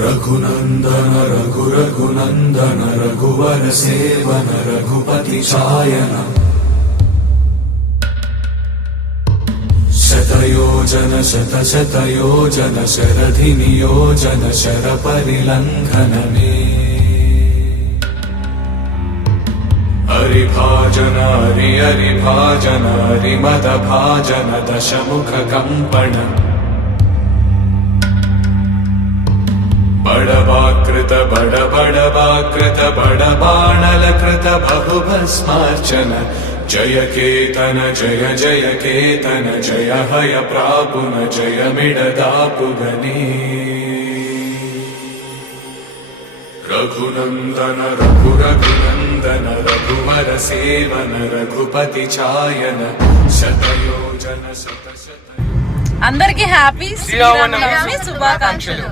रघुनंदन रघुनंदन रघुवर seven Raghupati चायन शतयोजन शतयोजन शरधि नियोजन sir परिलंघन में हरिभाजन हरिभाजन हरिमद भाजन दशमुख कंपन बड़वाकृत बड़वाकृत बड़बाणलकृत बहुभस्मार्चन जय केतन जय जय केतन जय हय प्रापुन जय मिडदापुगने रघुनंदन रघुनंदन रघुवर सेवन रघुपति चायन शतयोजन शत అందరికీ హ్యాపీ శ్రీరామనవమి శుభాకాంక్షలు.